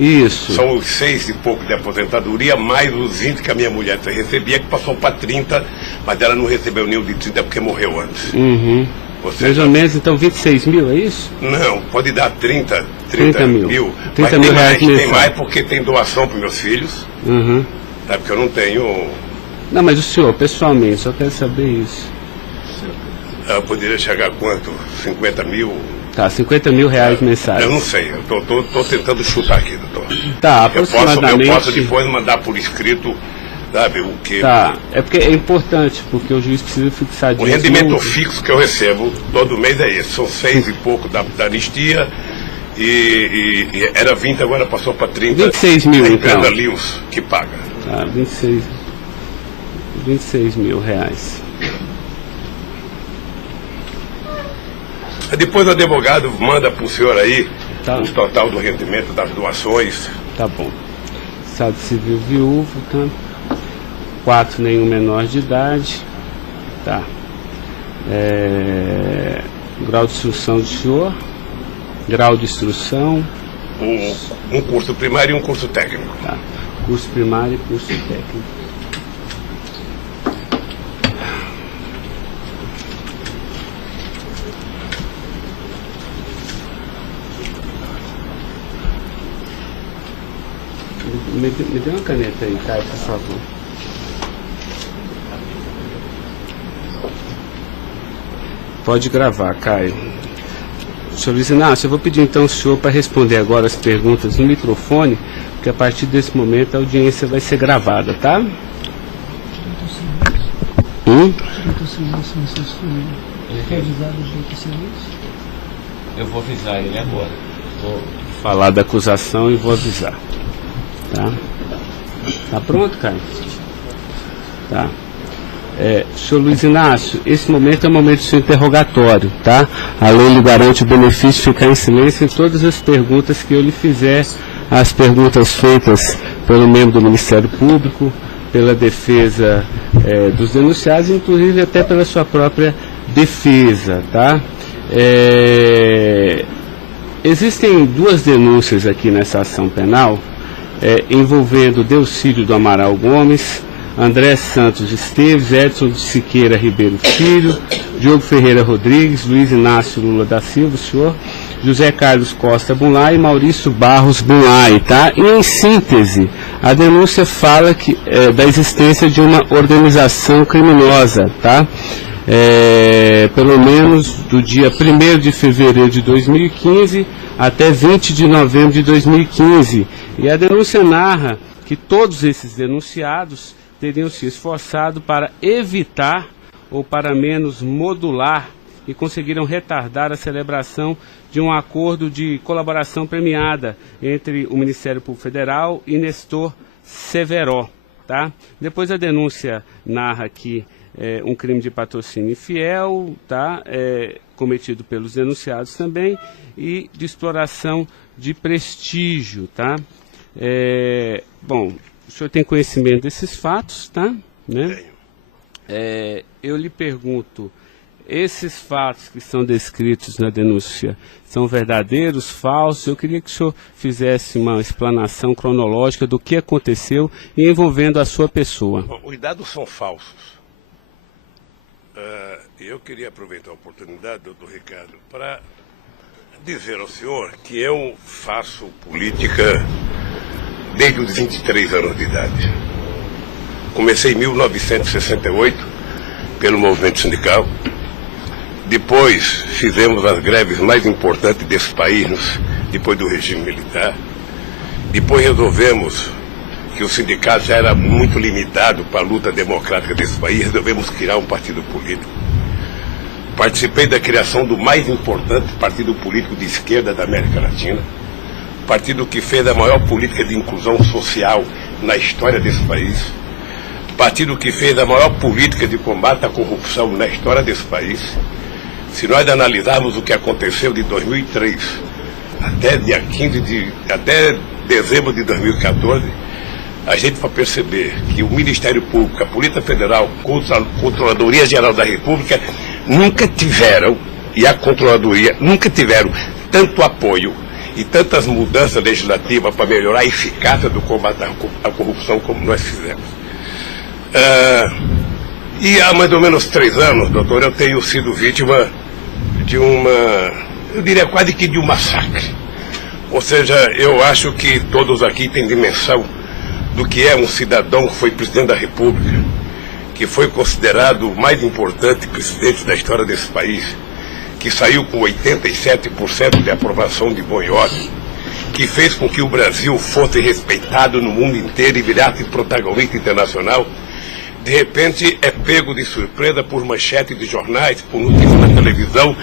Isso. São os 6 e pouco de aposentadoria, mais os 20 que a minha mulher recebia, que passou para 30, mas ela não recebeu nenhum de 30 porque morreu antes. Uhum. Mais ou menos, então, 26 mil, é isso? Não, pode dar 30 mil. 30 mil reais mensais. Tem mais porque tem doação para meus filhos. Uhum. Tá, porque eu não tenho... Não, mas o senhor, pessoalmente, só quero saber isso. Eu poderia chegar a quanto? 50 mil? Tá, 50 mil reais mensais. Eu não sei, eu tô tentando chutar aqui, doutor. Tá, aproximadamente... Eu posso depois mandar por escrito, sabe, o que... Tá, é porque é importante, porque o juiz precisa fixar... O rendimento fixo que eu recebo todo mês é esse, são 6 e pouco da anistia, e era 20, agora passou para 30. 26 mil, então. A Lewis que paga. Tá, 26 mil reais. Depois o advogado manda para o senhor aí o total do rendimento das doações. Tá bom. Estado civil viúvo, tá? 4, nenhum menor de idade. Tá. Grau de instrução do senhor. Grau de instrução. Um curso primário e um curso técnico. Tá. Curso primário e curso técnico. Me dê uma caneta aí, Caio, por favor. Pode gravar, Caio. Senhor Luiz Inácio, eu vou pedir então ao senhor para responder agora as perguntas no microfone, porque a partir desse momento a audiência vai ser gravada, tá? Eu vou avisar ele agora. Vou falar da acusação e vou avisar. Tá? Tá pronto, Caio? Tá. Senhor Luiz Inácio, esse momento é o momento do seu interrogatório, tá? A lei lhe garante o benefício de ficar em silêncio em todas as perguntas que eu lhe fizer, as perguntas feitas pelo membro do Ministério Público, pela defesa dos denunciados, inclusive até pela sua própria defesa, tá? Existem 2 denúncias aqui nessa ação penal, envolvendo Delcídio do Amaral Gomes, André Santos Esteves, Edson de Siqueira Ribeiro Filho, Diogo Ferreira Rodrigues, Luiz Inácio Lula da Silva, senhor, José Carlos Costa Bunlai e Maurício Barros Bunlai, tá? E em síntese, a denúncia fala da existência de uma organização criminosa, tá? Pelo menos do dia 1º de fevereiro de 2015 até 20 de novembro de 2015. E a denúncia narra que todos esses denunciados teriam se esforçado para evitar ou para menos modular e conseguiram retardar a celebração de um acordo de colaboração premiada entre o Ministério Público Federal e Nestor Severo, tá? Depois a denúncia narra que um crime de patrocínio infiel, tá? Cometido pelos denunciados também, e de exploração de prestígio, tá? Bom, o senhor tem conhecimento desses fatos, tá? Né? Eu lhe pergunto, esses fatos que são descritos na denúncia são verdadeiros, falsos? Eu queria que o senhor fizesse uma explanação cronológica do que aconteceu envolvendo a sua pessoa. Bom, os dados são falsos. Eu queria aproveitar a oportunidade, doutor Ricardo, para dizer ao senhor que eu faço política desde os 23 anos de idade. Comecei em 1968 pelo movimento sindical. Depois fizemos as greves mais importantes desse país, depois do regime militar. Depois resolvemos que o sindicato já era muito limitado para a luta democrática desse país, resolvemos criar um partido político. Participei da criação do mais importante partido político de esquerda da América Latina, partido que fez a maior política de inclusão social na história desse país, partido que fez a maior política de combate à corrupção na história desse país. Se nós analisarmos o que aconteceu de 2003 até dezembro de 2014, a gente vai perceber que o Ministério Público, a Polícia Federal, a Controladoria Geral da República nunca tiveram, e a Controladoria nunca tiveram tanto apoio e tantas mudanças legislativas para melhorar a eficácia do combate à corrupção como nós fizemos. E há mais ou menos 3 anos, doutor, eu tenho sido vítima de eu diria quase que de um massacre. Ou seja, eu acho que todos aqui têm dimensão do que é um cidadão que foi presidente da República, que foi considerado o mais importante presidente da história desse país, que saiu com 87% de aprovação de bom e ódio, que fez com que o Brasil fosse respeitado no mundo inteiro e virasse protagonista internacional, de repente é pego de surpresa por manchete de jornais, por notícias na televisão,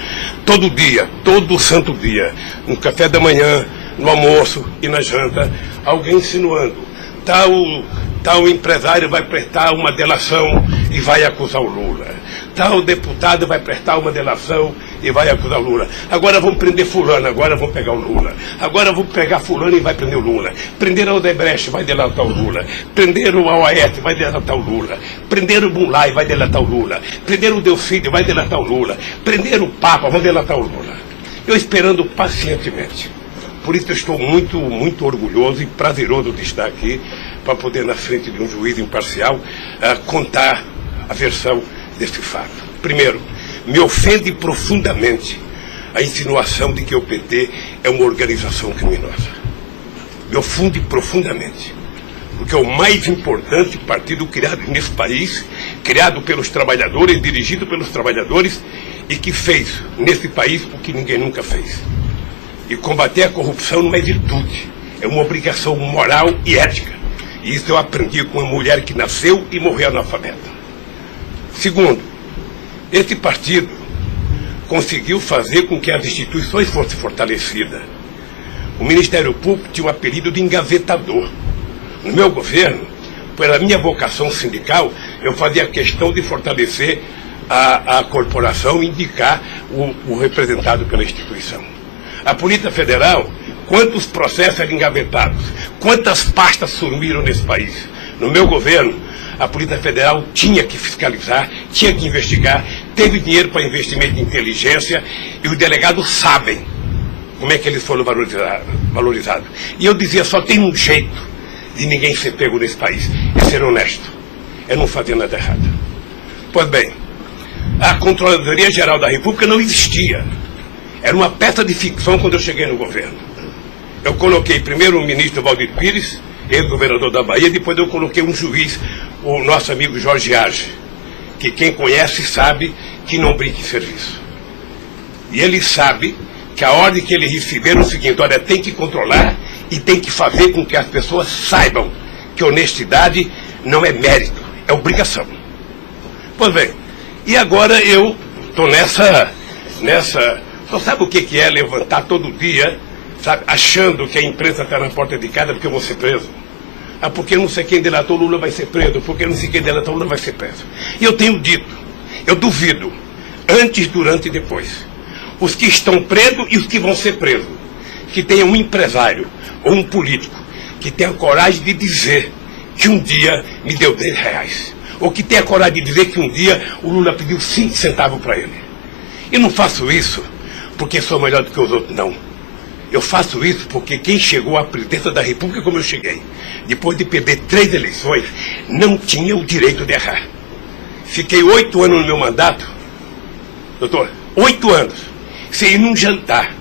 todo dia, todo santo dia, no café da manhã, no almoço e na janta, alguém insinuando, tal empresário vai prestar uma delação e vai acusar o Lula. Tal deputado vai prestar uma delação e vai acusar o Lula. Agora vão prender fulano, agora vão pegar o Lula. Agora vão pegar fulano e vai prender o Lula. Prenderam o Odebrecht, vai delatar o Lula. Prenderam o Aoeste, vai delatar o Lula. Prenderam o Bunlai, vai delatar o Lula. Prenderam o Delfídio, vai delatar o Lula. Prenderam o Papa, vai delatar o Lula. Eu esperando pacientemente. Por isso eu estou muito, muito orgulhoso e prazeroso de estar aqui para poder, na frente de um juiz imparcial, contar a versão desse fato. Primeiro, me ofende profundamente a insinuação de que o PT é uma organização criminosa. Me ofende profundamente, porque é o mais importante partido criado nesse país, criado pelos trabalhadores, dirigido pelos trabalhadores, e que fez nesse país o que ninguém nunca fez. E combater a corrupção não é virtude, é uma obrigação moral e ética. E isso eu aprendi com uma mulher que nasceu e morreu analfabeta. Segundo, esse partido conseguiu fazer com que as instituições fossem fortalecidas. O Ministério Público tinha um apelido de engavetador. No meu governo, pela minha vocação sindical, eu fazia questão de fortalecer a corporação e indicar o representado pela instituição. A Polícia Federal, quantos processos eram engavetados, quantas pastas sumiram nesse país. No meu governo, a Polícia Federal tinha que fiscalizar, tinha que investigar, teve dinheiro para investimento de inteligência e os delegados sabem como é que eles foram valorizados. E eu dizia, só tem um jeito de ninguém ser pego nesse país, é ser honesto, é não fazer nada errado. Pois bem, a Controladoria Geral da República não existia. Era uma peça de ficção quando eu cheguei no governo. Eu coloquei primeiro o ministro Valdir Pires, ex-governador da Bahia, depois eu coloquei um juiz, o nosso amigo Jorge Arge, que quem conhece sabe que não brinca em serviço. E ele sabe que a ordem que ele receber é o seguinte, olha, tem que controlar e tem que fazer com que as pessoas saibam que honestidade não é mérito, é obrigação. Pois bem, e agora eu estou nessa... Só sabe o que é levantar todo dia, sabe, achando que a imprensa está na porta de casa porque eu vou ser preso? Ah, porque não sei quem delatou Lula vai ser preso, porque não sei quem delatou Lula vai ser preso. E eu tenho dito, eu duvido, antes, durante e depois, os que estão presos e os que vão ser presos, que tenham um empresário ou um político que tenha coragem de dizer que um dia me deu R$10, ou que tenha coragem de dizer que um dia o Lula pediu 5 centavos para ele. Eu não faço isso porque sou melhor do que os outros, não. Eu faço isso porque quem chegou à presidência da República como eu cheguei, depois de perder 3 eleições, não tinha o direito de errar. Fiquei 8 anos no meu mandato, doutor, 8 anos, sem ir num jantar,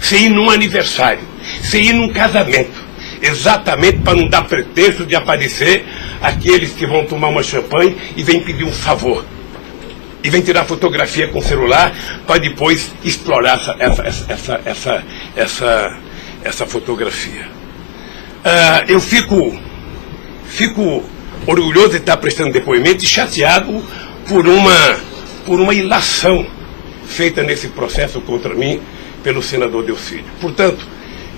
sem ir num aniversário, sem ir num casamento, exatamente para não dar pretexto de aparecer aqueles que vão tomar uma champanhe e vêm pedir um favor. E vem tirar fotografia com o celular para depois explorar essa fotografia. Eu fico orgulhoso de estar prestando depoimento e chateado por uma ilação feita nesse processo contra mim pelo senador Delfídio. Portanto,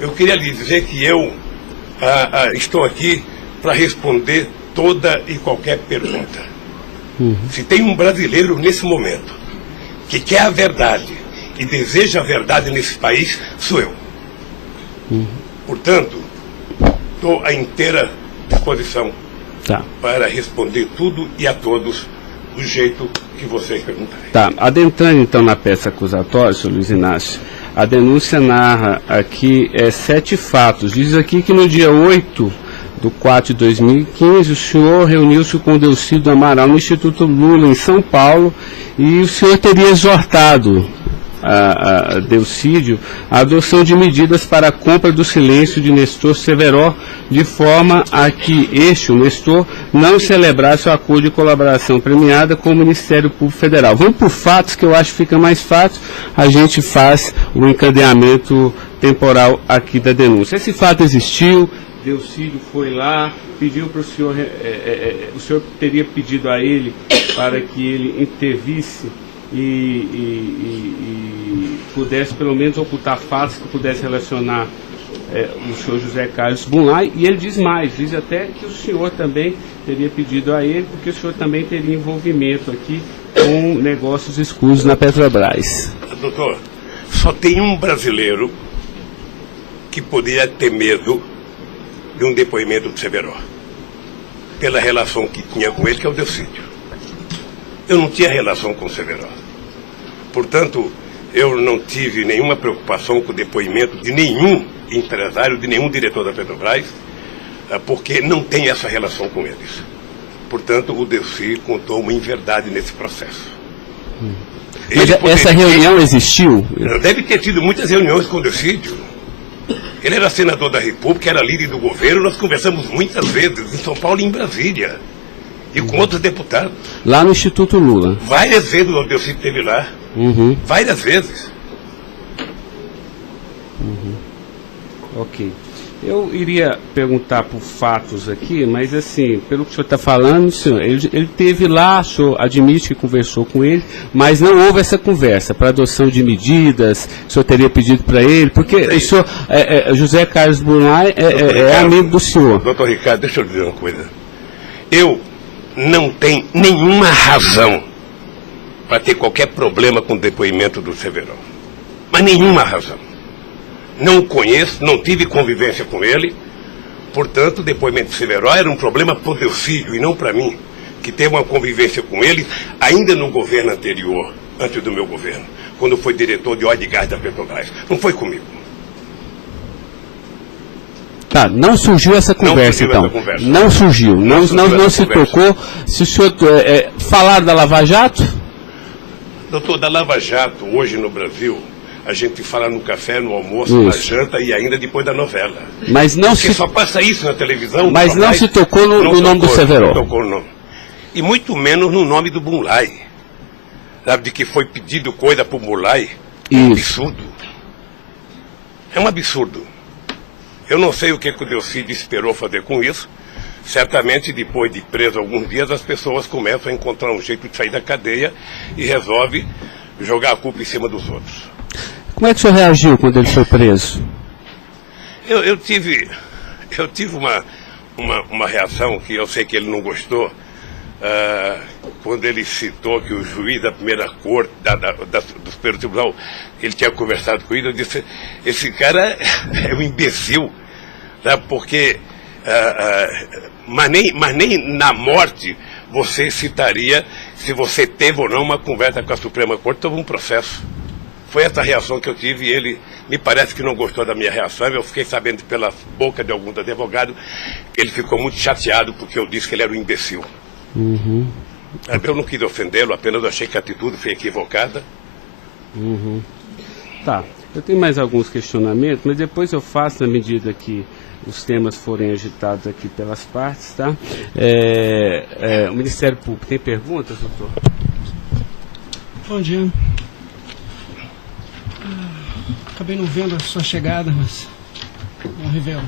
eu queria lhe dizer que eu estou aqui para responder toda e qualquer pergunta. Se tem um brasileiro nesse momento que quer a verdade e deseja a verdade nesse país, sou eu. Portanto, estou à inteira disposição para responder tudo e a todos do jeito que vocês perguntarem. Tá, adentrando então na peça acusatória, senhor Luiz Inácio, A denúncia narra aqui 7 fatos. Diz aqui que no dia 8/4/2015, o senhor reuniu-se com o Delcídio Amaral no Instituto Lula, em São Paulo, e o senhor teria exortado a Delcídio a adoção de medidas para a compra do silêncio de Nestor Severo, de forma a que o Nestor, não celebrasse o acordo de colaboração premiada com o Ministério Público Federal. Vamos por fatos, que eu acho que fica mais fácil, a gente faz o encadeamento temporal aqui da denúncia. Esse fato existiu, Delcídio foi lá, pediu para o senhor, o senhor teria pedido a ele para que ele intervisse e pudesse pelo menos ocultar fatos que pudesse relacionar o senhor José Carlos Bunlai, e ele diz mais, diz até que o senhor também teria pedido a ele, porque o senhor também teria envolvimento aqui com negócios escusos na Petrobras. Doutor, só tem um brasileiro que poderia ter medo de um depoimento do Severo, pela relação que tinha com ele, que é o Delcídio. Eu não tinha relação com o Severo. Portanto, eu não tive nenhuma preocupação com o depoimento de nenhum empresário, de nenhum diretor da Petrobras, porque não tem essa relação com eles. Portanto, o Delcídio contou uma inverdade nesse processo. Mas essa reunião existiu? Deve ter tido muitas reuniões com o Delcídio. Ele era senador da República, era líder do governo, nós conversamos muitas vezes, em São Paulo e em Brasília, e com outros deputados. Lá no Instituto Lula? Várias vezes o Delcídio esteve lá. Várias vezes. Ok. Eu iria perguntar por fatos aqui, mas assim, pelo que o senhor está falando, senhor, ele teve lá, o senhor admite que conversou com ele, mas não houve essa conversa para adoção de medidas, o senhor teria pedido para ele, porque o senhor, José Carlos Bunlai é amigo do senhor. Doutor Ricardo, deixa eu dizer uma coisa. Eu não tenho nenhuma razão para ter qualquer problema com o depoimento do Severo. Mas nenhuma razão. Não o conheço, não tive convivência com ele. Portanto, o depoimento do Severo era um problema para o Delcídio e não para mim, que teve uma convivência com ele ainda no governo anterior, antes do meu governo, quando foi diretor de óleo e gás da Petrobras. Não foi comigo. Tá, não surgiu essa conversa, então. Não surgiu, não se tocou. Se o senhor falar da Lava Jato? Doutor, da Lava Jato, hoje no Brasil, a gente fala no café, no almoço, na janta e ainda depois da novela. Mas não porque só passa isso na televisão. Mas não se tocou no nome do Severo. Não tocou no nome. E muito menos no nome do Bunlai. Sabe, de que foi pedido coisa para o Bunlai. É um absurdo. É um absurdo. Eu não sei o que o Delcídio esperou fazer com isso. Certamente, depois de preso alguns dias, as pessoas começam a encontrar um jeito de sair da cadeia e resolve jogar a culpa em cima dos outros. Como é que o senhor reagiu quando ele foi preso? Eu tive uma reação que eu sei que ele não gostou, quando ele citou que o juiz da primeira corte, do Superior Tribunal, ele tinha conversado com ele. Eu disse, esse cara é um imbecil, sabe? Porque mas nem na morte você citaria se você teve ou não uma conversa com a Suprema Corte sobre um processo. Foi essa reação que eu tive e ele me parece que não gostou da minha reação. Eu fiquei sabendo pela boca de alguns advogados que ele ficou muito chateado porque eu disse que ele era um imbecil. Eu não quis ofendê-lo, apenas achei que a atitude foi equivocada. Tá, eu tenho mais alguns questionamentos, mas depois eu faço na medida que os temas forem agitados aqui pelas partes, tá? O Ministério Público tem perguntas, doutor? Bom dia. Acabei não vendo a sua chegada, mas não revelo.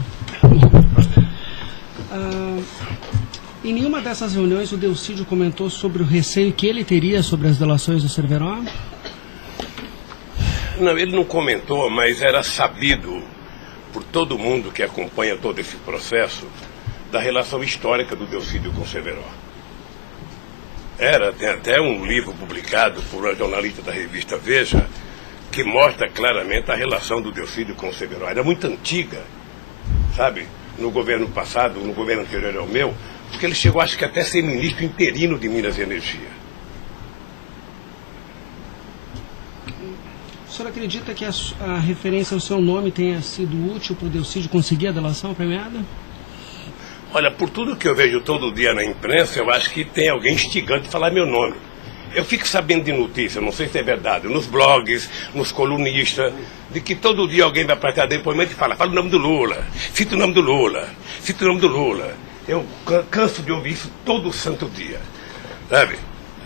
Em nenhuma dessas reuniões o Delcídio comentou sobre o receio que ele teria sobre as delações do Severo? Não, ele não comentou, mas era sabido por todo mundo que acompanha todo esse processo da relação histórica do Delcídio com o Severo. Tem até um livro publicado por uma jornalista da revista Veja que mostra claramente a relação do Delcídio com o Severo. Era muito antiga, sabe? No governo passado, no governo anterior ao meu, porque ele chegou, acho que até a ser ministro interino de Minas e Energia. senhor acredita que a referência ao seu nome tenha sido útil para o Delcídio conseguir a delação premiada? Olha, por tudo que eu vejo todo dia na imprensa, eu acho que tem alguém instigando de falar meu nome. Eu fico sabendo de notícia, não sei se é verdade, nos blogs, nos colunistas, de que todo dia alguém vai para cá depoimento e fala o nome do Lula, cita o nome do Lula, cita o nome do Lula. Eu canso de ouvir isso todo santo dia, sabe?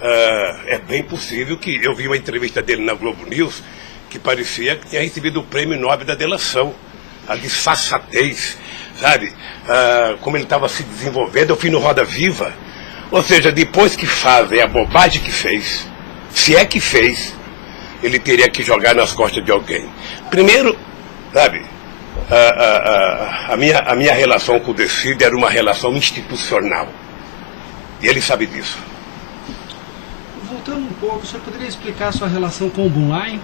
É bem possível que eu vi uma entrevista dele na Globo News que parecia que tinha recebido o prêmio Nobel da delação, a disfarçatez, sabe? Como ele estava se desenvolvendo, eu fui no Roda Viva. Ou seja, depois que fazem a bobagem que fez, se é que fez, ele teria que jogar nas costas de alguém. Primeiro, sabe, a minha relação com o Delcídio era uma relação institucional. E ele sabe disso. Voltando um pouco, o senhor poderia explicar a sua relação com o Bunlai?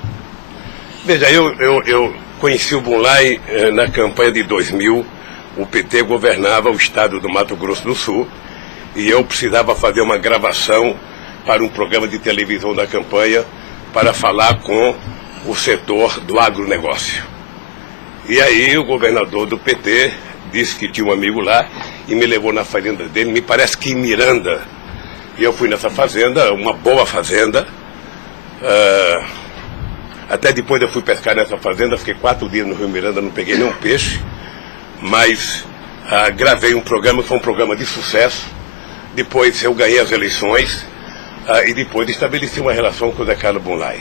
Veja, eu conheci o Bunlai na campanha de 2000. O PT governava o estado do Mato Grosso do Sul. E eu precisava fazer uma gravação para um programa de televisão da campanha para falar com o setor do agronegócio. E aí o governador do PT disse que tinha um amigo lá e me levou na fazenda dele, me parece que em Miranda. E eu fui nessa fazenda, uma boa fazenda. Até depois eu fui pescar nessa fazenda, fiquei 4 dias no Rio Miranda, não peguei nenhum peixe. Mas gravei um programa, foi um programa de sucesso. Depois eu ganhei as eleições e depois estabeleci uma relação com o Zé Carlos Bunlai.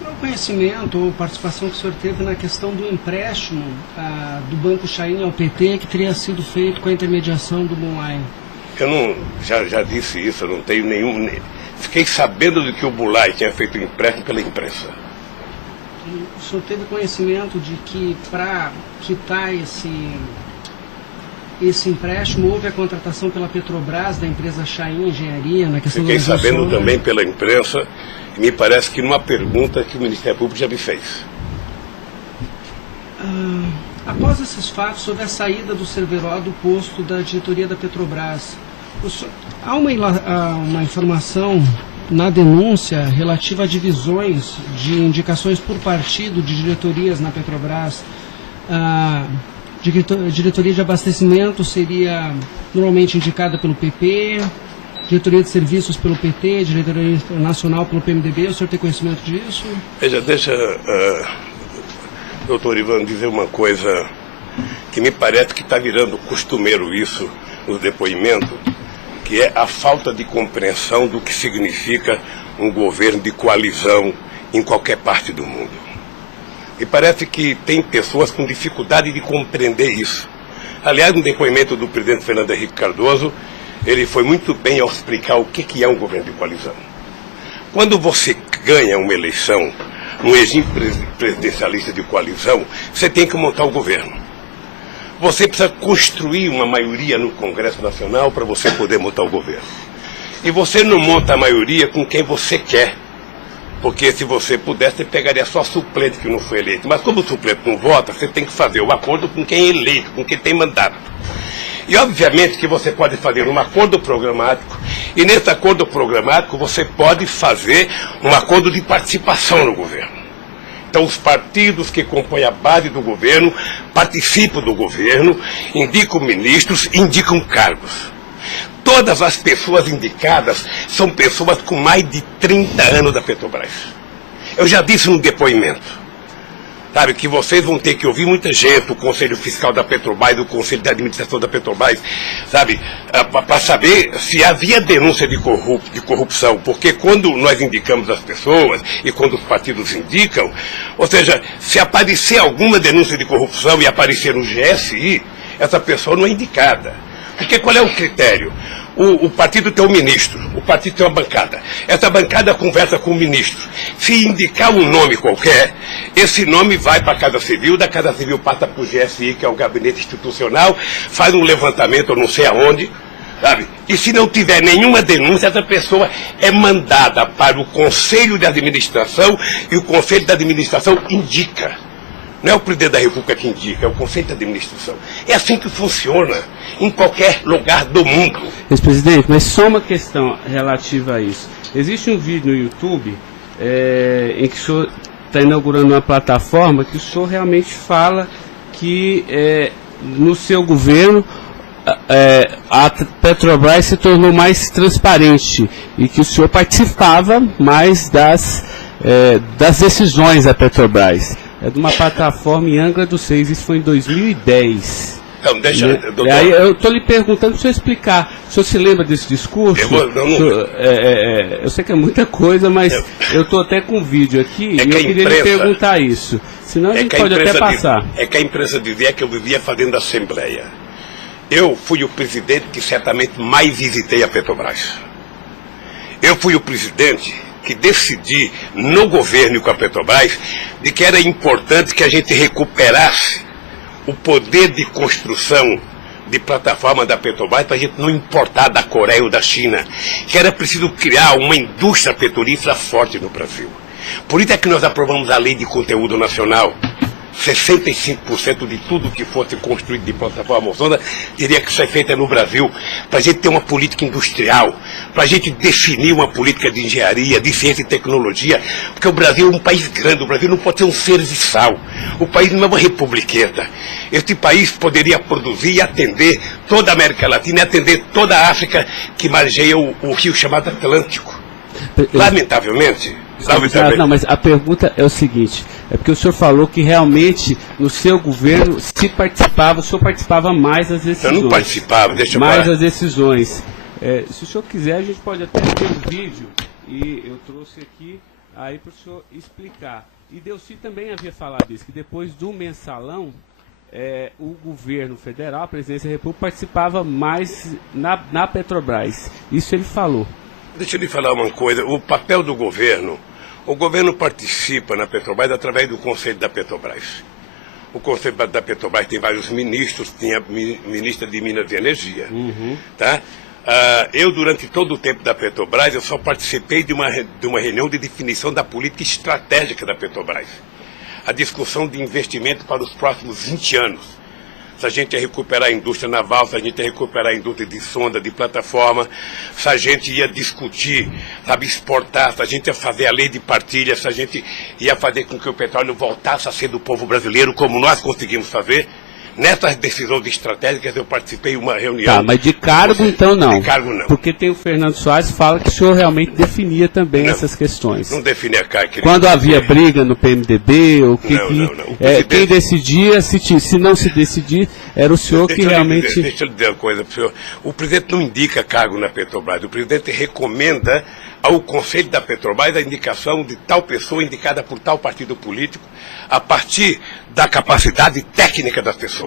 Qual o conhecimento ou participação que o senhor teve na questão do empréstimo do Banco Chain ao PT que teria sido feito com a intermediação do Bunlai? Eu não, já disse isso, eu não tenho nenhum... Fiquei sabendo de que o Bunlai tinha feito o empréstimo pela imprensa. O senhor teve conhecimento de que para quitar esse empréstimo, houve a contratação pela Petrobras, da empresa Chain Engenharia, na questão Fiquei da sabendo também pela imprensa, e me parece que numa pergunta que o Ministério Público já me fez. Após esses fatos, sobre a saída do Cerveró do posto da diretoria da Petrobras, há uma informação na denúncia relativa a divisões de indicações por partido de diretorias na Petrobras. Diretoria de abastecimento seria normalmente indicada pelo PP, diretoria de serviços pelo PT, diretoria nacional pelo PMDB. O senhor tem conhecimento disso? Veja, deixa, doutor Ivan, dizer uma coisa que me parece que está virando costumeiro isso no depoimento, que é a falta de compreensão do que significa um governo de coalizão em qualquer parte do mundo. E parece que tem pessoas com dificuldade de compreender isso. Aliás, no depoimento do presidente Fernando Henrique Cardoso, ele foi muito bem ao explicar o que é um governo de coalizão. Quando você ganha uma eleição, um regime presidencialista de coalizão, você tem que montar o governo. Você precisa construir uma maioria no Congresso Nacional para você poder montar o governo. E você não monta a maioria com quem você quer. Porque se você pudesse, você pegaria só suplente que não foi eleito. Mas como o suplente não vota, você tem que fazer um acordo com quem é eleito, com quem tem mandato. E obviamente que você pode fazer um acordo programático, e nesse acordo programático você pode fazer um acordo de participação no governo. Então os partidos que compõem a base do governo participam do governo, indicam ministros, indicam cargos. Todas as pessoas indicadas são pessoas com mais de 30 anos da Petrobras. Eu já disse no depoimento, sabe, que vocês vão ter que ouvir muita gente, o Conselho Fiscal da Petrobras, o Conselho de Administração da Petrobras, sabe, para saber se havia denúncia de corrupção, porque quando nós indicamos as pessoas e quando os partidos indicam, ou seja, se aparecer alguma denúncia de corrupção e aparecer no GSI, essa pessoa não é indicada. Porque qual é o critério? O partido tem um ministro, o partido tem uma bancada. Essa bancada conversa com o ministro. Se indicar um nome qualquer, esse nome vai para a Casa Civil, da Casa Civil passa para o GSI, que é o Gabinete Institucional, faz um levantamento, eu não sei aonde, sabe? E se não tiver nenhuma denúncia, essa pessoa é mandada para o Conselho de Administração e o Conselho de Administração indica. Não é o presidente da República que indica, é o Conselho de Administração. É assim que funciona em qualquer lugar do mundo. Ex-presidente, mas só uma questão relativa a isso. Existe um vídeo no YouTube em que o senhor está inaugurando uma plataforma que o senhor realmente fala que no seu governo a Petrobras se tornou mais transparente e que o senhor participava mais das decisões da Petrobras. É de uma plataforma em Angra dos Reis, isso foi em 2010. Então, deixa, doutor. Aí eu estou lhe perguntando para o senhor explicar. O senhor se lembra desse discurso? Eu sei que é muita coisa, mas eu estou até com um vídeo aqui e eu queria lhe perguntar isso. Senão a gente pode até passar. É que a imprensa dizia que eu vivia fazendo assembleia. Eu fui o presidente que certamente mais visitei a Petrobras. Eu fui o presidente que decidi no governo e com a Petrobras de que era importante que a gente recuperasse o poder de construção de plataforma da Petrobras para a gente não importar da Coreia ou da China, que era preciso criar uma indústria petrolífera forte no Brasil. Por isso é que nós aprovamos a Lei de Conteúdo Nacional. 65% de tudo que fosse construído de plataforma ozônica teria que ser feita no Brasil, para a gente ter uma política industrial, para a gente definir uma política de engenharia, de ciência e tecnologia, porque o Brasil é um país grande, o Brasil não pode ser um serviçal, o país não é uma republiqueta. Este país poderia produzir e atender toda a América Latina e atender toda a África que margeia o rio chamado Atlântico. Lamentavelmente. Não, mas a pergunta é o seguinte, é porque o senhor falou que realmente no seu governo se participava, o senhor participava mais das decisões. Eu não participava, deixa eu mais falar. das decisões. Se o senhor quiser, a gente pode até ter um vídeo, e eu trouxe aqui aí para o senhor explicar. E Delcy também havia falado isso, que depois do mensalão, o governo federal, a presidência da República, participava mais na Petrobras. Isso ele falou. Deixa eu lhe falar uma coisa, o papel do governo, o governo participa na Petrobras através do Conselho da Petrobras. O Conselho da Petrobras tem vários ministros, tinha a ministra de Minas e Energia. Tá? Eu, durante todo o tempo da Petrobras, eu só participei de uma reunião de definição da política estratégica da Petrobras. A discussão de investimento para os próximos 20 anos. Se a gente ia recuperar a indústria naval, se a gente ia recuperar a indústria de sonda, de plataforma, se a gente ia discutir, sabe, exportar, se a gente ia fazer a lei de partilha, se a gente ia fazer com que o petróleo voltasse a ser do povo brasileiro, como nós conseguimos fazer. Nessas decisões estratégicas eu participei de uma reunião. Tá, mas de cargo então não. De cargo não. Porque tem o Fernando Soares que fala que o senhor realmente definia também essas questões. Não definia cargo. Quando havia briga no PMDB, ou que, não. Quem decidia, se não se decidir, era o senhor que realmente... Deixa eu lhe dizer uma coisa para o senhor. O presidente não indica cargo na Petrobras. O presidente recomenda ao Conselho da Petrobras a indicação de tal pessoa indicada por tal partido político a partir da capacidade técnica das pessoas.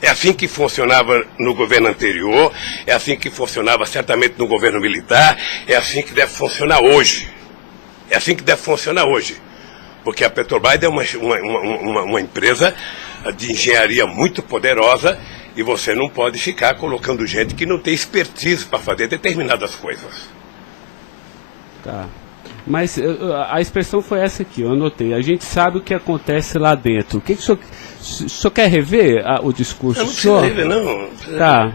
É assim que funcionava no governo anterior, é assim que funcionava certamente no governo militar, é assim que deve funcionar hoje. É assim que deve funcionar hoje. Porque a Petrobras é uma empresa de engenharia muito poderosa e você não pode ficar colocando gente que não tem expertise para fazer determinadas coisas. Tá. Mas a expressão foi essa aqui, eu anotei. A gente sabe o que acontece lá dentro. O que o senhor quer rever o discurso? Eu não preciso rever, não. Tá.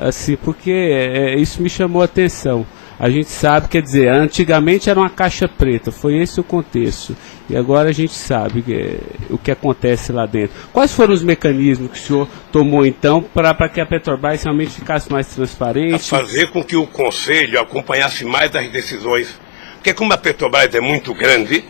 Assim, porque isso me chamou a atenção. A gente sabe, quer dizer, antigamente era uma caixa preta, foi esse o contexto. E agora a gente sabe o que acontece lá dentro. Quais foram os mecanismos que o senhor tomou, então, para que a Petrobras realmente ficasse mais transparente? A fazer com que o Conselho acompanhasse mais as decisões. Porque como a Petrobras é muito grande,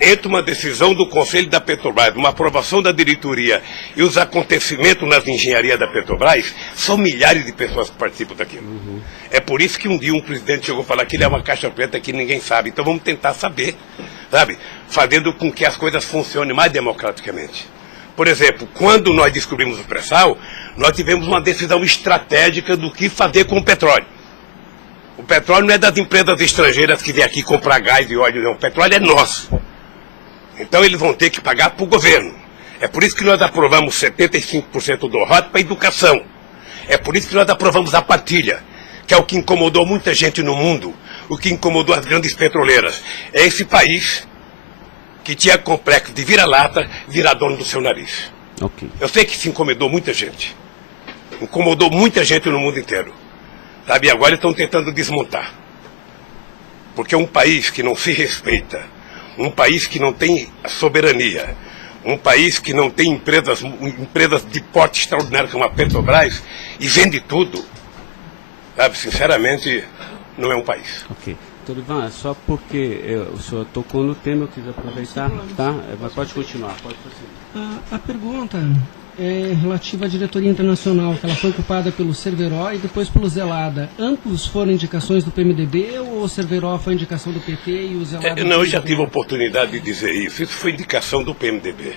entre uma decisão do Conselho da Petrobras, uma aprovação da diretoria e os acontecimentos nas engenharias da Petrobras, são milhares de pessoas que participam daquilo. É por isso que um dia um presidente chegou a falar que ele é uma caixa preta que ninguém sabe. Então vamos tentar saber, sabe? Fazendo com que as coisas funcionem mais democraticamente. Por exemplo, quando nós descobrimos o pré-sal, nós tivemos uma decisão estratégica do que fazer com o petróleo. O petróleo não é das empresas estrangeiras que vêm aqui comprar gás e óleo, não. O petróleo é nosso. Então eles vão ter que pagar para o governo. É por isso que nós aprovamos 75% do ROT para a educação. É por isso que nós aprovamos a partilha, que é o que incomodou muita gente no mundo, o que incomodou as grandes petroleiras. É esse país que tinha complexo de vira-lata, virar dono do seu nariz. Okay. Eu sei que isso incomodou muita gente. Incomodou muita gente no mundo inteiro. Sabe, e agora estão tentando desmontar. Porque um país que não se respeita, um país que não tem soberania, um país que não tem empresas de porte extraordinário como a Petrobras e vende tudo, sabe, sinceramente, não é um país. Ok. Doutor Ivan, só porque o senhor tocou no tema, eu quis aproveitar, tá? Mas pode continuar, pode prosseguir. A pergunta é relativa à diretoria internacional, que ela foi ocupada pelo Cerveró e depois pelo Zelada. Ambos foram indicações do PMDB ou o Cerveró foi indicação do PT e o Zelada... Não, eu já tive a oportunidade de dizer isso. Isso foi indicação do PMDB.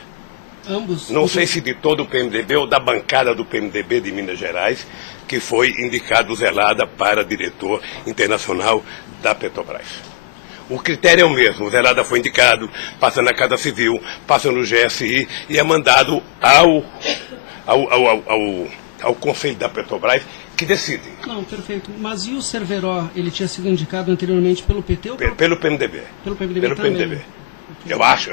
Ambos? Não sei se de todo o PMDB ou da bancada do PMDB de Minas Gerais, que foi indicado o Zelada para diretor internacional da Petrobras. O critério é o mesmo. O Zelada foi indicado, passa na Casa Civil, passa no GSI e é mandado ao Conselho da Petrobras, que decide. Não, perfeito. Mas e o Cerveró? Ele tinha sido indicado anteriormente pelo PT ou pelo PMDB? Pelo PMDB pelo também. PMDB. Eu acho,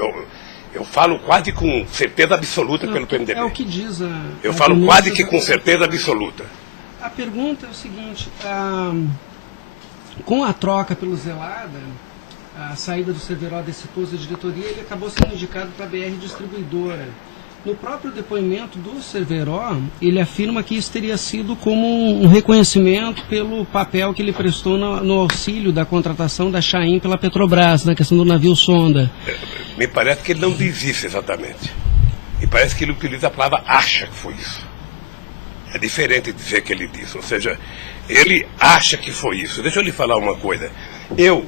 eu falo quase com certeza absoluta pelo PMDB. É o que diz a... Eu falo quase que com certeza absoluta. A pergunta é o seguinte, com a troca pelo Zelada, a saída do Cerveró desse posto de diretoria, ele acabou sendo indicado para a BR Distribuidora. No próprio depoimento do Cerveró, ele afirma que isso teria sido como um reconhecimento pelo papel que ele prestou no auxílio da contratação da Chaim pela Petrobras, na questão do navio sonda. Me parece que ele não diz isso exatamente. Me parece que ele utiliza a palavra acha que foi isso. É diferente de dizer que ele disse. Ou seja, ele acha que foi isso. Deixa eu lhe falar uma coisa. Eu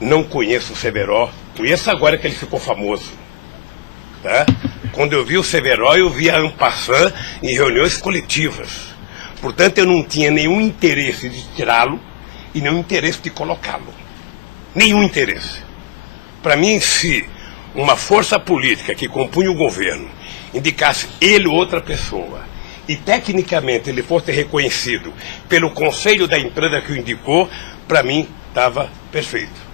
não conheço o Cerveró. Conheço agora que ele ficou famoso. Tá? Quando eu vi o Cerveró, eu vi a en passant em reuniões coletivas. Portanto, eu não tinha nenhum interesse de tirá-lo e nenhum interesse de colocá-lo. Nenhum interesse. Para mim, se uma força política que compunha o governo indicasse ele ou outra pessoa e tecnicamente ele fosse reconhecido pelo conselho da empresa que o indicou, para mim estava perfeito.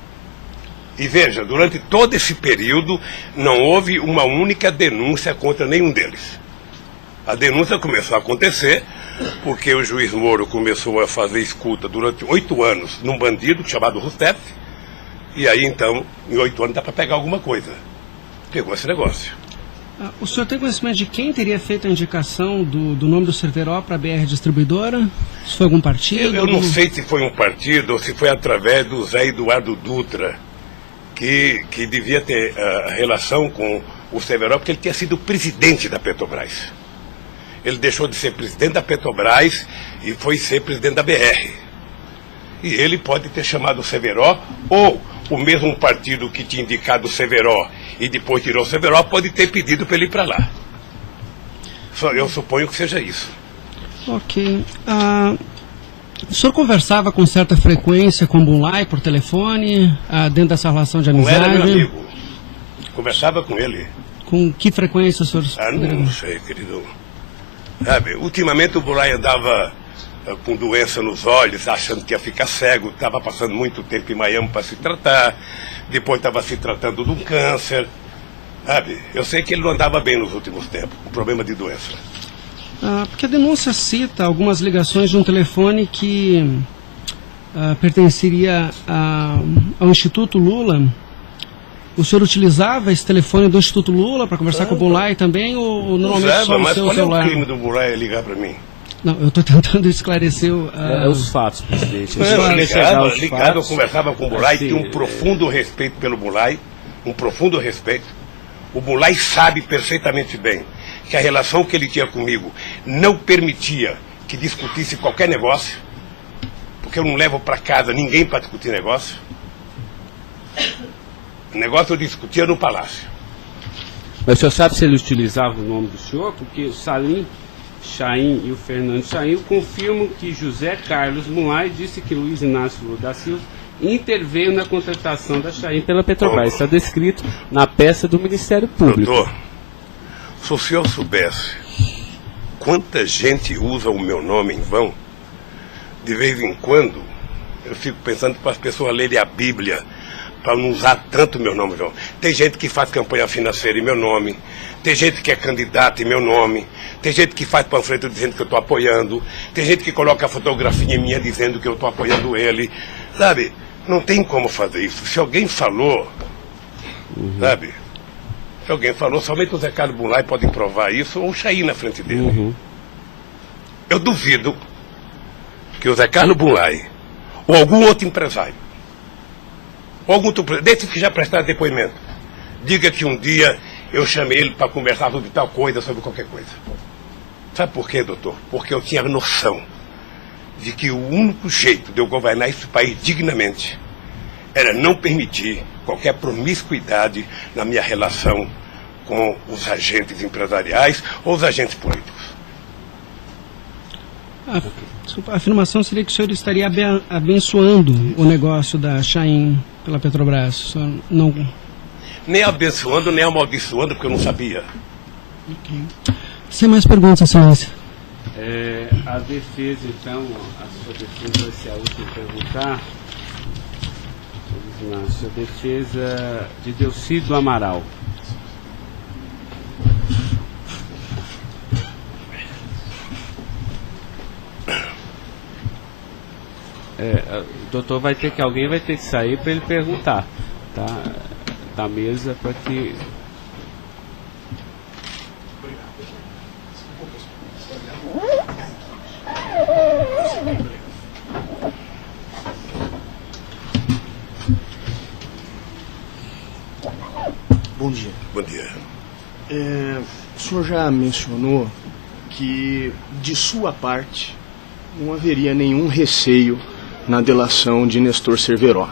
E veja, durante todo esse período não houve uma única denúncia contra nenhum deles. A denúncia começou a acontecer porque o juiz Moro começou a fazer escuta durante 8 anos num bandido chamado Rousseff, e aí então, em 8 anos dá para pegar alguma coisa. Pegou esse negócio. O senhor tem conhecimento de quem teria feito a indicação do nome do Cerveró para a BR Distribuidora? Se foi algum partido? Eu não sei se foi um partido ou se foi através do Zé Eduardo Dutra, que devia ter relação com o Cerveró, porque ele tinha sido presidente da Petrobras. Ele deixou de ser presidente da Petrobras e foi ser presidente da BR. E ele pode ter chamado o Cerveró, ou o mesmo partido que tinha indicado o Cerveró e depois tirou o Cerveró pode ter pedido para ele ir para lá. Eu suponho que seja isso. Ok. O senhor conversava com certa frequência com o Bunlai por telefone, dentro dessa relação de amizade? Não era meu amigo. Conversava com ele. Com que frequência o senhor... Não sei, querido. Sabe, ultimamente o Bunlai andava com doença nos olhos, achando que ia ficar cego, estava passando muito tempo em Miami para se tratar, depois estava se tratando de um câncer. Sabe, eu sei que ele não andava bem nos últimos tempos, com problema de doença. Porque a denúncia cita algumas ligações de um telefone que pertenceria ao Instituto Lula. O senhor utilizava esse telefone do Instituto Lula para conversar com o Bunlai também, ou normalmente só no seu celular? Mas qual é o crime do Bunlai ligar para mim? Não, eu estou tentando esclarecer os fatos, presidente. Ligado, eu conversava com o Bunlai, tinha um profundo respeito pelo Bunlai, um profundo respeito. O Bunlai sabe perfeitamente bem que a relação que ele tinha comigo não permitia que discutisse qualquer negócio, porque eu não levo para casa ninguém para discutir negócio. O negócio eu discutia no palácio. Mas o senhor sabe se ele utilizava o nome do senhor? Porque o Salim Chaim e o Fernando Chaim confirmam que José Carlos Bunlai disse que Luiz Inácio Lula da Silva interveio na contratação da Chaim pela Petrobras. Está descrito na peça do Ministério Público. Doutor, se o senhor soubesse quanta gente usa o meu nome em vão, de vez em quando eu fico pensando para as pessoas lerem a Bíblia, para não usar tanto meu nome, João. Tem gente que faz campanha financeira em meu nome, tem gente que é candidato em meu nome, tem gente que faz panfleto dizendo que eu estou apoiando, tem gente que coloca a fotografia minha dizendo que eu estou apoiando ele, sabe? Não tem como fazer isso. Se alguém falou, sabe? Se alguém falou, somente o Zé Carlos Bunlai pode provar isso, ou o Chaí na frente dele. Eu duvido que o Zé Carlos Bunlai, ou algum outro empresário, ou algum outro, desses que já prestaram depoimento, diga que um dia eu chamei ele para conversar sobre tal coisa, sobre qualquer coisa. Sabe por quê, doutor? Porque eu tinha noção de que o único jeito de eu governar esse país dignamente era não permitir qualquer promiscuidade na minha relação com os agentes empresariais ou os agentes políticos. A afirmação seria que o senhor estaria abençoando o negócio da Chaim pela Petrobras. O senhor não... Nem abençoando, nem amaldiçoando, porque eu não sabia. Sem mais perguntas, excelência. A defesa, então, a sua defesa vai ser a última a perguntar. A sua defesa de Delcídio Amaral. O doutor vai ter que, alguém vai ter que sair para ele perguntar, tá? Da mesa para que... Bom dia. Bom dia. O senhor já mencionou que, de sua parte, não haveria nenhum receio na delação de Nestor Cerveró.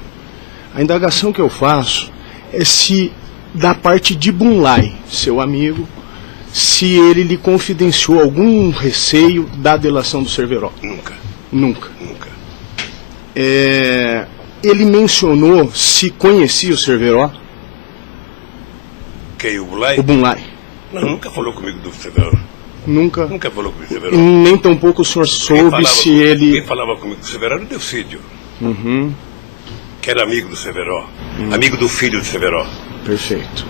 A indagação que eu faço é se, da parte de Bunlai, seu amigo, se ele lhe confidenciou algum receio da delação do Cerveró. Nunca. Nunca. Nunca. Ele mencionou se conhecia o Cerveró? Quem, o Bunlai? O Bunlai. Não, nunca falou comigo do Cerveró. Nunca? Nunca falou comigo do Cerveró. Nem tampouco o senhor soube se ele... Quem falava comigo do Cerveró era o Delcídio. Que era amigo do Cerveró. Amigo do filho do Cerveró. Perfeito.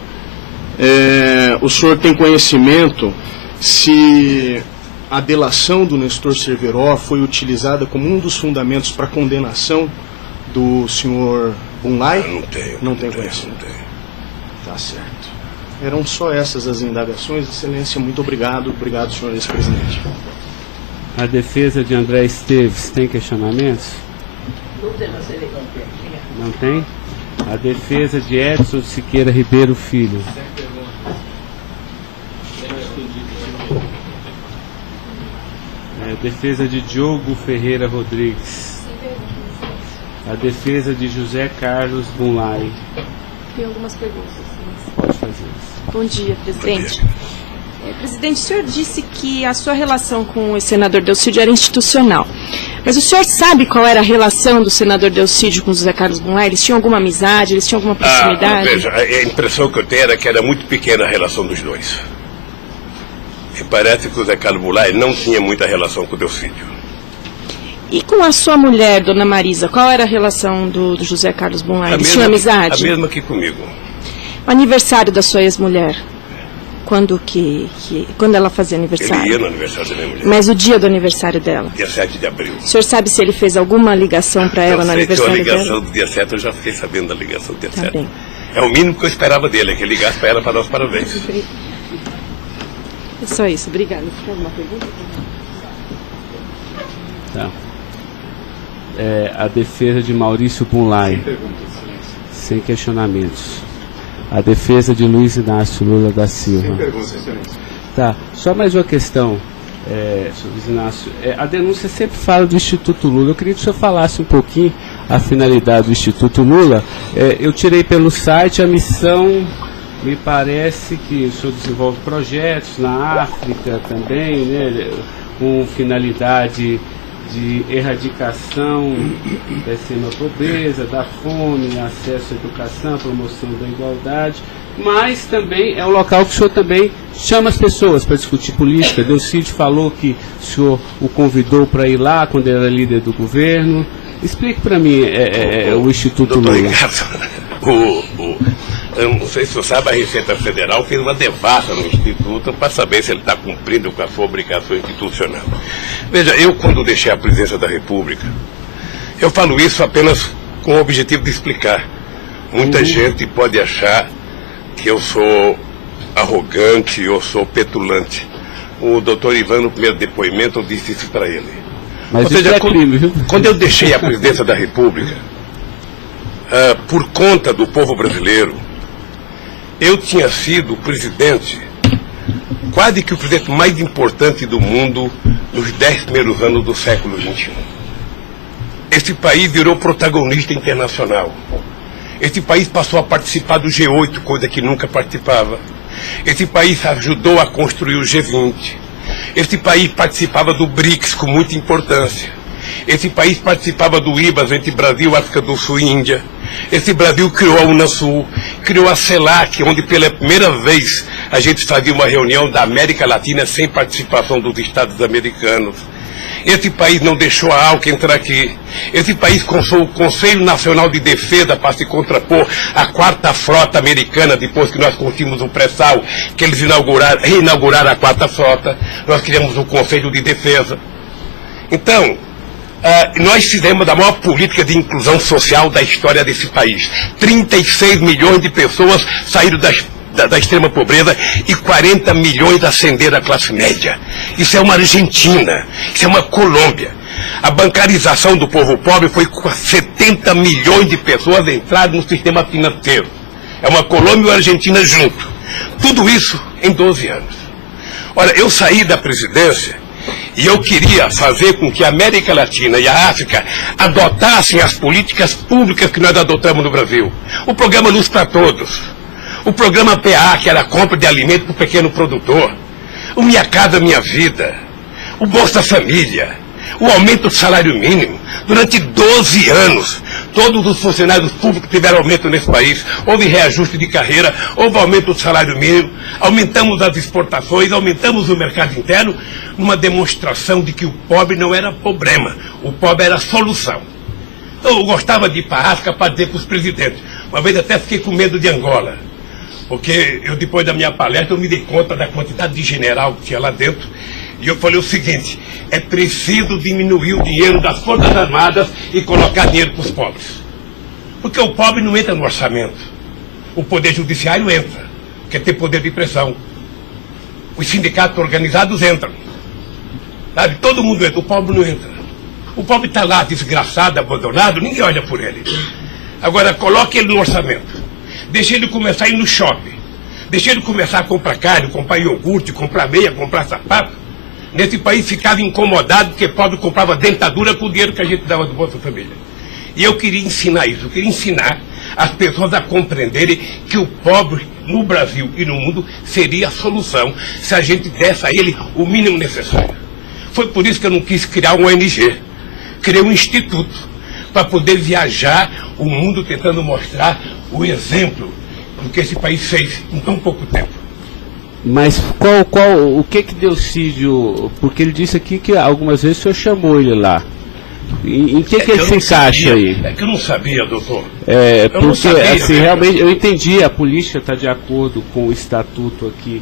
O senhor tem conhecimento se a delação do Nestor Cerveró foi utilizada como um dos fundamentos para a condenação do senhor Bunlai? Não tenho. Não tem conhecimento. Não tenho. Tá certo. Eram só essas as indagações. Excelência, muito obrigado. Obrigado, senhor ex-presidente. A defesa de André Esteves tem questionamentos? Não tem? A defesa de Edson Siqueira Ribeiro Filho. A defesa de Diogo Ferreira Rodrigues. A defesa de José Carlos Bunlai. Tem algumas perguntas. Pode fazer. Bom dia, presidente. Presidente, o senhor disse que a sua relação com o senador Delcídio era institucional. Mas o senhor sabe qual era a relação do senador Delcídio com o José Carlos Bunlai? Eles tinham alguma amizade? Eles tinham alguma proximidade? Veja, a impressão que eu tenho era que era muito pequena a relação dos dois. E parece que o José Carlos Bunlai não tinha muita relação com o Delcídio. E com a sua mulher, dona Marisa, qual era a relação do José Carlos Bunlai? Eles tinham amizade? A mesma que comigo. O aniversário da sua ex-mulher? Quando ela fazia aniversário? Ele ia no aniversário da minha mulher. Mas o dia do aniversário dela? Dia 7 de abril. O senhor sabe se ele fez alguma ligação para ela no aniversário dela? A ligação do dia 7, eu já fiquei sabendo da ligação do dia 7. Bem. É o mínimo que eu esperava dele, é que ele ligasse para ela para dar os parabéns. É só isso, obrigada. Tem alguma pergunta? Tá. A defesa de Maurício Bunlai. Sem questionamentos. A defesa de Luiz Inácio Lula da Silva. Sem perguntas, excelência. Tá, só mais uma questão, senhor Luiz Inácio. A denúncia sempre fala do Instituto Lula. Eu queria que o senhor falasse um pouquinho a finalidade do Instituto Lula. Eu tirei pelo site a missão, me parece que o senhor desenvolve projetos na África também, né, com finalidade de erradicação da extrema pobreza, da fome, acesso à educação, promoção da igualdade, mas também é um local que o senhor também chama as pessoas para discutir política. Delcídio falou que o senhor o convidou para ir lá quando ele era líder do governo. Explique para mim o Instituto Doutor Lula. Ricardo, eu não sei se você sabe, a Receita Federal fez uma devassa no Instituto para saber se ele está cumprindo com a sua obrigação institucional. Veja, eu quando deixei a presidência da República, eu falo isso apenas com o objetivo de explicar. Muita gente pode achar que eu sou arrogante ou sou petulante. O doutor Ivan, no primeiro depoimento, eu disse isso para ele. Mas ou seja, é crime, viu? quando eu deixei a presidência da República, por conta do povo brasileiro, eu tinha sido presidente, quase que o presidente mais importante do mundo nos 10 primeiros anos do século XXI. Esse país virou protagonista internacional. Esse país passou a participar do G8, coisa que nunca participava. Esse país ajudou a construir o G20. Esse país participava do BRICS com muita importância. Esse país participava do IBAS entre Brasil, África do Sul e Índia. Esse Brasil criou a Unasul, criou a CELAC, onde pela primeira vez a gente fazia uma reunião da América Latina sem participação dos Estados americanos. Esse país não deixou a ALCA entrar aqui. Esse país consultou o Conselho Nacional de Defesa para se contrapor à 4ª Frota Americana, depois que nós conseguimos o pré-sal, que eles reinauguraram a 4ª Frota. Nós criamos o Conselho de Defesa. Então, nós fizemos a maior política de inclusão social da história desse país. 36 milhões de pessoas saíram da extrema pobreza e 40 milhões ascenderam à classe média. Isso é uma Argentina, isso é uma Colômbia. A bancarização do povo pobre foi com 70 milhões de pessoas entraram no sistema financeiro. É uma Colômbia e uma Argentina junto. Tudo isso em 12 anos. Olha, eu saí da presidência e eu queria fazer com que a América Latina e a África adotassem as políticas públicas que nós adotamos no Brasil. O programa Luz para Todos. O programa PA, que era a compra de alimento para o pequeno produtor. O Minha Casa Minha Vida. O Bolsa Família. O aumento do salário mínimo. Durante 12 anos, todos os funcionários públicos tiveram aumento nesse país. Houve reajuste de carreira, houve aumento do salário mínimo. Aumentamos as exportações, aumentamos o mercado interno, numa demonstração de que o pobre não era problema. O pobre era a solução. Então, eu gostava de ir para a África para dizer para os presidentes. Uma vez até fiquei com medo de Angola. Porque eu, depois da minha palestra, eu me dei conta da quantidade de general que tinha lá dentro. E eu falei o seguinte, é preciso diminuir o dinheiro das Forças Armadas e colocar dinheiro para os pobres. Porque o pobre não entra no orçamento. O Poder Judiciário entra, porque tem poder de pressão. Os sindicatos organizados entram. Sabe? Todo mundo entra, o pobre não entra. O pobre está lá, desgraçado, abandonado, ninguém olha por ele. Agora, coloque ele no orçamento. Deixa ele começar a ir no shopping. Deixa ele começar a comprar carne, comprar iogurte, comprar meia, comprar sapato. Nesse país ficava incomodado porque pobre comprava dentadura com o dinheiro que a gente dava do Bolsa Família. E eu queria ensinar isso, eu queria ensinar as pessoas a compreenderem que o pobre no Brasil e no mundo seria a solução se a gente desse a ele o mínimo necessário. Foi por isso que eu não quis criar uma ONG. Criei um instituto para poder viajar o mundo tentando mostrar o exemplo do que esse país fez em tão pouco tempo. Mas o que Delcídio, porque ele disse aqui que algumas vezes o senhor chamou ele lá. Em que ele se encaixa aí? É que eu não sabia, doutor. Porque sabia, assim, realmente, eu entendi, a política está de acordo com o estatuto aqui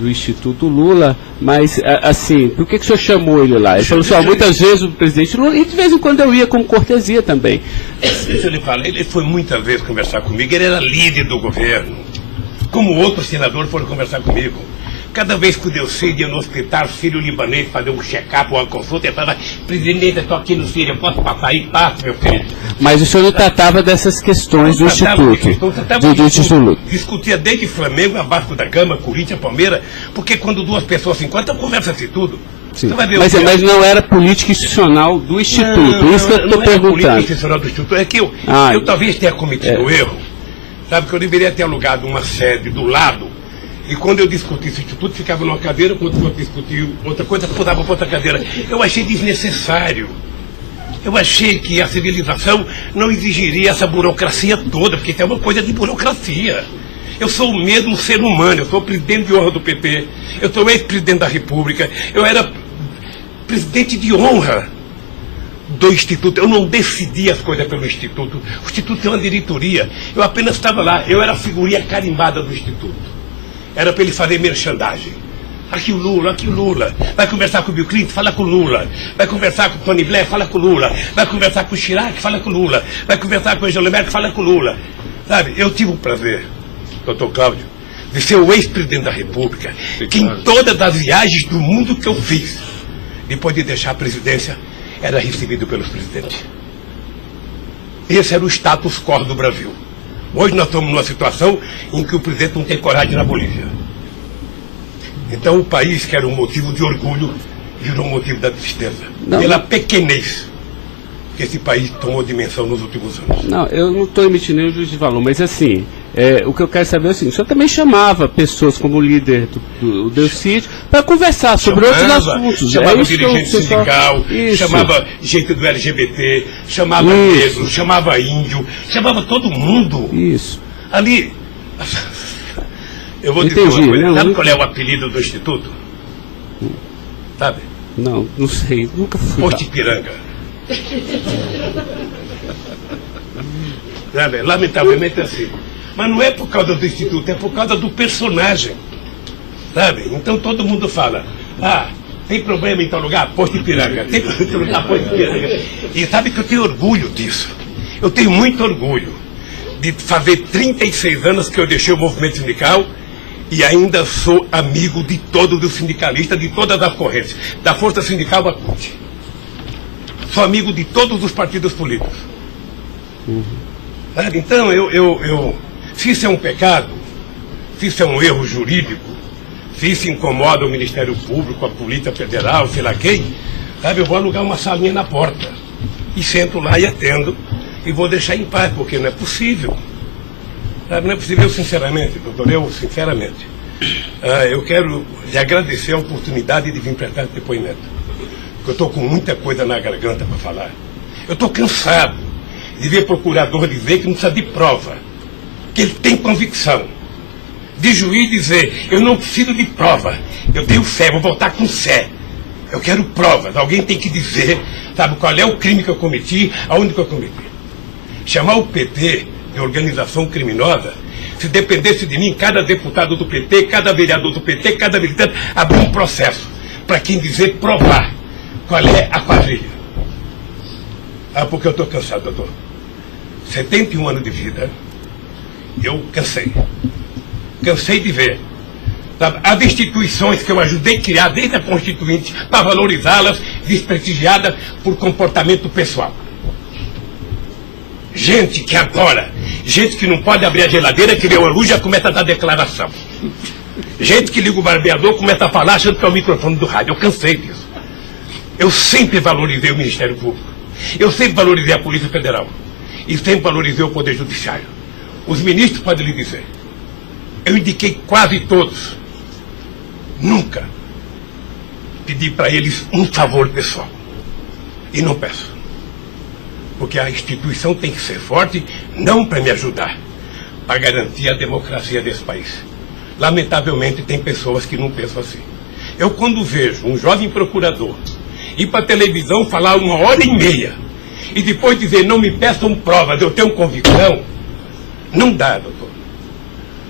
do Instituto Lula, mas assim, por que o senhor chamou ele lá? Ele falou assim, muitas vezes o presidente Lula, e de vez em quando eu ia com cortesia também. Deixa eu lhe falar, ele foi muitas vezes conversar comigo, ele era líder do governo, como outros senadores foram conversar comigo. Cada vez que o Delcídio ia no hospital sírio-libanês fazer um check-up ou uma consulta, ele falava, presidente, eu estou aqui no Sírio, eu posso passar aí? Passo, meu filho. Mas o senhor não tratava dessas questões do Instituto? Discutia desde Flamengo a Vasco da Gama, Corinthians, Palmeiras, porque quando duas pessoas se encontram, conversa-se tudo. Sim. Mas não era política institucional do Instituto, isso que eu estou perguntando. Não era política institucional do Instituto, é que eu talvez tenha cometido um erro, sabe, que eu deveria ter alugado uma sede do lado. E quando eu discuti esse instituto, ficava numa cadeira, quando eu discutia outra coisa, mudava para outra cadeira. Eu achei desnecessário. Eu achei que a civilização não exigiria essa burocracia toda, porque isso é uma coisa de burocracia. Eu sou o mesmo ser humano, eu sou presidente de honra do PP, eu sou ex-presidente da República, eu era presidente de honra do Instituto. Eu não decidi as coisas pelo Instituto. O Instituto tem uma diretoria. Eu apenas estava lá, eu era a figurinha carimbada do Instituto. Era para ele fazer merchandising. Aqui o Lula. Vai conversar com o Bill Clinton, fala com o Lula. Vai conversar com o Tony Blair, fala com o Lula. Vai conversar com o Chirac, fala com o Lula. Vai conversar com o Angela Merkel, fala com o Lula. Sabe, eu tive o prazer, doutor Cláudio, de ser o ex-presidente da República, que em todas as viagens do mundo que eu fiz, depois de deixar a presidência, era recebido pelos presidentes. Esse era o status quo do Brasil. Hoje nós estamos numa situação em que o presidente não tem coragem de ir na Bolívia. Então o país, que era um motivo de orgulho, virou um motivo da tristeza. Pela pequenez que esse país tomou dimensão nos últimos anos. Não, eu não estou emitindo nenhum juízo de valor, mas assim, o que eu quero saber é o seguinte: o senhor também chamava pessoas como o líder do Delcídio para conversar sobre outros assuntos. Chamava dirigente sindical, chamava gente do LGBT, chamava negro, chamava índio, chamava todo mundo. Isso. Ali, eu vou dizer uma coisa, sabe qual é o apelido do Instituto? Sabe? Não sei, nunca fui. Posto Ipiranga. Lamentavelmente é assim. Mas não é por causa do Instituto, é por causa do personagem. Sabe? Então todo mundo fala: tem problema em tal lugar? Posto Ipiranga. Tem problema em tal lugar? Posto Ipiranga. E sabe que eu tenho orgulho disso. Eu tenho muito orgulho de fazer 36 anos que eu deixei o movimento sindical e ainda sou amigo de todos os sindicalistas, de todas as correntes, da Força Sindical à CUT. Sou amigo de todos os partidos políticos. Então, se isso é um pecado, se isso é um erro jurídico, se isso incomoda o Ministério Público, a Polícia Federal, sei lá quem, eu vou alugar uma salinha na porta e sento lá e atendo e vou deixar em paz, porque não é possível. Não é possível, sinceramente, doutor, sinceramente, eu quero lhe agradecer a oportunidade de vir prestar esse depoimento. Eu estou com muita coisa na garganta para falar. Eu estou cansado de ver procurador dizer que não precisa de prova, que ele tem convicção. De juiz dizer: eu não preciso de prova, eu tenho fé, vou voltar com fé. Eu quero provas, alguém tem que dizer, qual é o crime que eu cometi, aonde que eu cometi. Chamar o PT de organização criminosa, se dependesse de mim, cada deputado do PT, cada vereador do PT, cada militante, abrir um processo para quem dizer, provar qual é a quadrilha. Porque eu estou cansado, doutor. 71 anos de vida, eu cansei. Cansei de ver as instituições que eu ajudei a criar desde a Constituinte, para valorizá-las, desprestigiadas por comportamento pessoal. Gente que agora, gente que não pode abrir a geladeira, que vê uma luz, já começa a dar declaração. Gente que liga o barbeador, começa a falar achando que é o microfone do rádio. Eu cansei disso. Eu sempre valorizei o Ministério Público. Eu sempre valorizei a Polícia Federal. E sempre valorizei o Poder Judiciário. Os ministros podem lhe dizer. Eu indiquei quase todos. Nunca pedi para eles um favor pessoal. E não peço. Porque a instituição tem que ser forte, não para me ajudar, para garantir a democracia desse país. Lamentavelmente, tem pessoas que não pensam assim. Eu, quando vejo um jovem procurador ir para a televisão falar 1h30 e depois dizer: não me peçam provas, eu tenho convicção, não dá, doutor.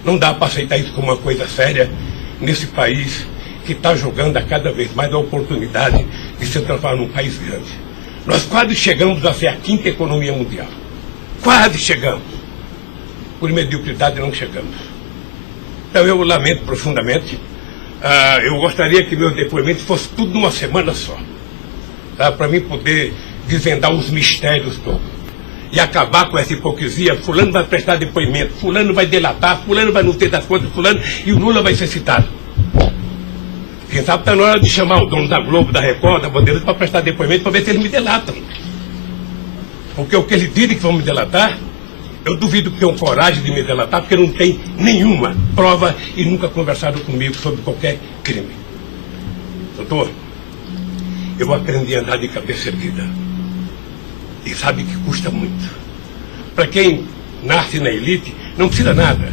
Não dá para aceitar isso como uma coisa séria nesse país que está jogando a cada vez mais a oportunidade de se transformar num país grande. Nós quase chegamos a ser a 5ª economia mundial. Quase chegamos. Por mediocridade não chegamos. Então eu lamento profundamente. Eu gostaria que meu depoimento fosse tudo numa semana só. Para mim poder desvendar os mistérios todos. E acabar com essa hipocrisia. Fulano vai prestar depoimento, fulano vai delatar, fulano vai não ter das contas, fulano, e o Lula vai ser citado. Quem sabe está na hora de chamar o dono da Globo, da Record, da Bandeirantes para prestar depoimento para ver se eles me delatam. Porque o que eles dizem que vão me delatar, eu duvido que tenham coragem de me delatar, porque não tem nenhuma prova e nunca conversaram comigo sobre qualquer crime. Doutor, eu aprendi a andar de cabeça erguida. E sabe que custa muito. Para quem nasce na elite, não precisa nada.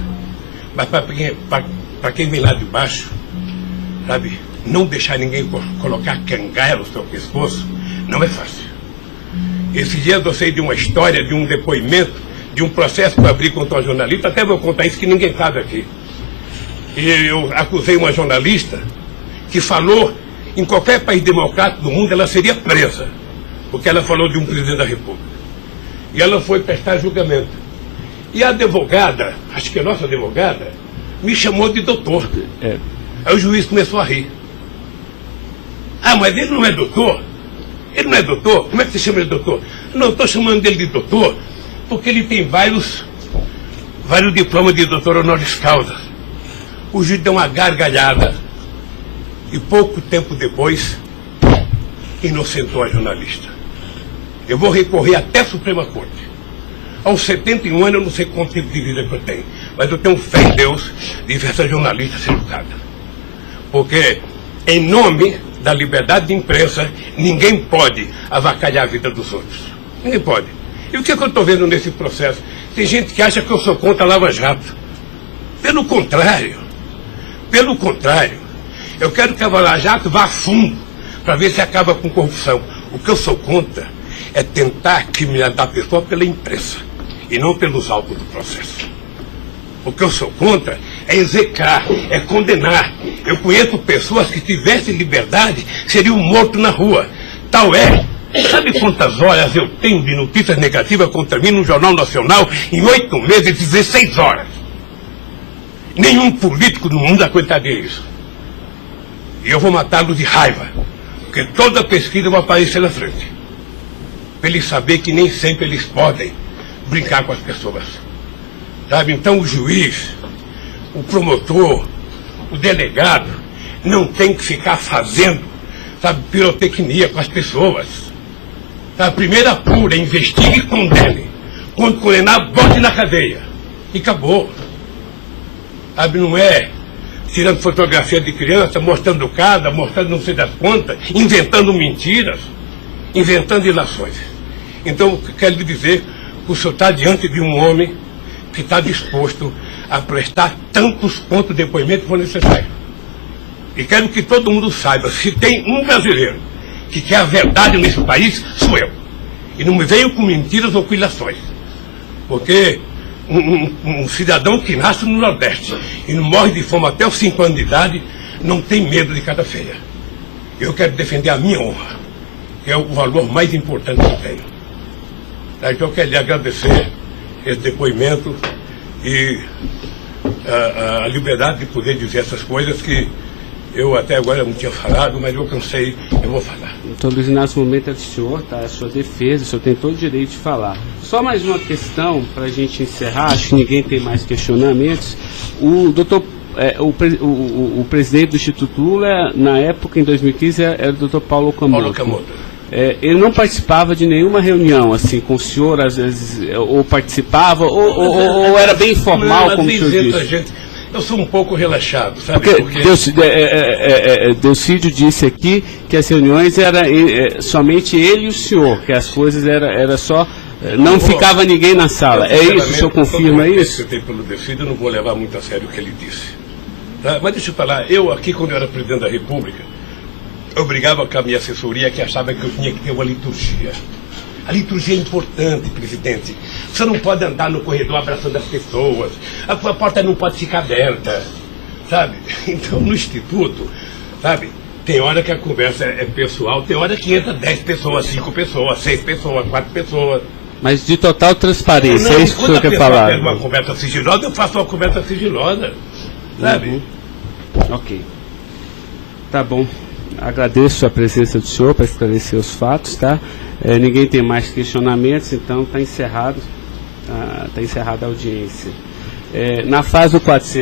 Mas para quem vem lá de baixo, sabe, não deixar ninguém colocar cangaia no seu pescoço, não é fácil. Esses dias eu sei de uma história, de um depoimento, de um processo que eu abri contra uma jornalista, até vou contar isso que ninguém sabe aqui. E eu acusei uma jornalista que falou em qualquer país democrático do mundo, ela seria presa, porque ela falou de um presidente da República. E ela foi prestar julgamento. E a advogada, acho que a nossa advogada, me chamou de doutor. Aí o juiz começou a rir. Ah, mas ele não é doutor? Ele não é doutor? Como é que você chama ele de doutor? Não, estou chamando dele de doutor porque ele tem vários diplomas de doutor honoris causa. O juiz deu uma gargalhada e pouco tempo depois inocentou a jornalista. Eu vou recorrer até a Suprema Corte. Aos 71 anos eu não sei quanto tempo de vida que eu tenho, mas eu tenho fé em Deus de ver essa jornalista ser educada. Porque, em nome da liberdade de imprensa, ninguém pode avacalhar a vida dos outros. Ninguém pode. E o que eu estou vendo nesse processo? Tem gente que acha que eu sou contra a Lava Jato. Pelo contrário. Pelo contrário. Eu quero que a Lava Jato vá a fundo para ver se acaba com corrupção. O que eu sou contra é tentar criminalizar a pessoa pela imprensa e não pelos autos do processo. O que eu sou contra é execrar, é condenar. Eu conheço pessoas que tivessem liberdade seriam mortos na rua. Tal é. Sabe quantas horas eu tenho de notícias negativas contra mim no Jornal Nacional em 8 meses, 16 horas? Nenhum político no mundo aguentaria isso. E eu vou matá-lo de raiva, porque toda pesquisa vai aparecer na frente. Para eles saberem que nem sempre eles podem brincar com as pessoas. Sabe? Então o juiz, o promotor, o delegado, não tem que ficar fazendo, sabe, pirotecnia com as pessoas. A primeira apura, investigue e condene. Quando condenar, bote na cadeia. E acabou. Sabe, não é tirando fotografia de criança, mostrando casa, mostrando não sei das quantas, inventando mentiras, inventando ilações. Então, quero lhe dizer que o senhor está diante de um homem que está disposto a prestar tantos quantos depoimentos for necessário. E quero que todo mundo saiba, se tem um brasileiro que quer a verdade nesse país, sou eu. E não me venham com mentiras ou com ilações. Porque um cidadão que nasce no Nordeste e não morre de fome até os 5 anos de idade, não tem medo de cara feia. Eu quero defender a minha honra, que é o valor mais importante que eu tenho. Então eu quero lhe agradecer esse depoimento e a liberdade de poder dizer essas coisas que eu até agora não tinha falado, mas eu cansei, eu vou falar. Então, Luiz Inácio, o momento é do senhor, tá? A sua defesa, o senhor tem todo o direito de falar. Só mais uma questão para a gente encerrar, acho que ninguém tem mais questionamentos. O presidente do Instituto Lula, na época, em 2015, era o doutor Paulo Camoto. Ele não participava de nenhuma reunião, assim, com o senhor, às vezes, ou participava, ou era bem informal, não, como o senhor disse? Eu sou um pouco relaxado, sabe? Porque Delcídio disse aqui que as reuniões eram somente ele e o senhor, que as coisas era só... Não ficava ninguém na sala. É isso? O senhor confirma isso? Eu tenho pelo Delcídio, eu não vou levar muito a sério o que ele disse. Tá? Mas deixa eu falar, eu aqui, quando eu era presidente da República, eu brigava com a minha assessoria que achava que eu tinha que ter uma liturgia. A liturgia é importante, presidente. Você não pode andar no corredor abraçando as pessoas. A porta não pode ficar aberta, sabe? Então, no Instituto, sabe, tem hora que a conversa é pessoal, tem hora que entra 10 pessoas, 5 pessoas, 6 pessoas, 4 pessoas. Mas de total transparência, é isso que o senhor quer falar? Quando uma conversa sigilosa, eu faço uma conversa sigilosa, sabe? Ok. Tá bom. Agradeço a presença do senhor para esclarecer os fatos, tá? Ninguém tem mais questionamentos, então está encerrado a audiência. Na fase do 400.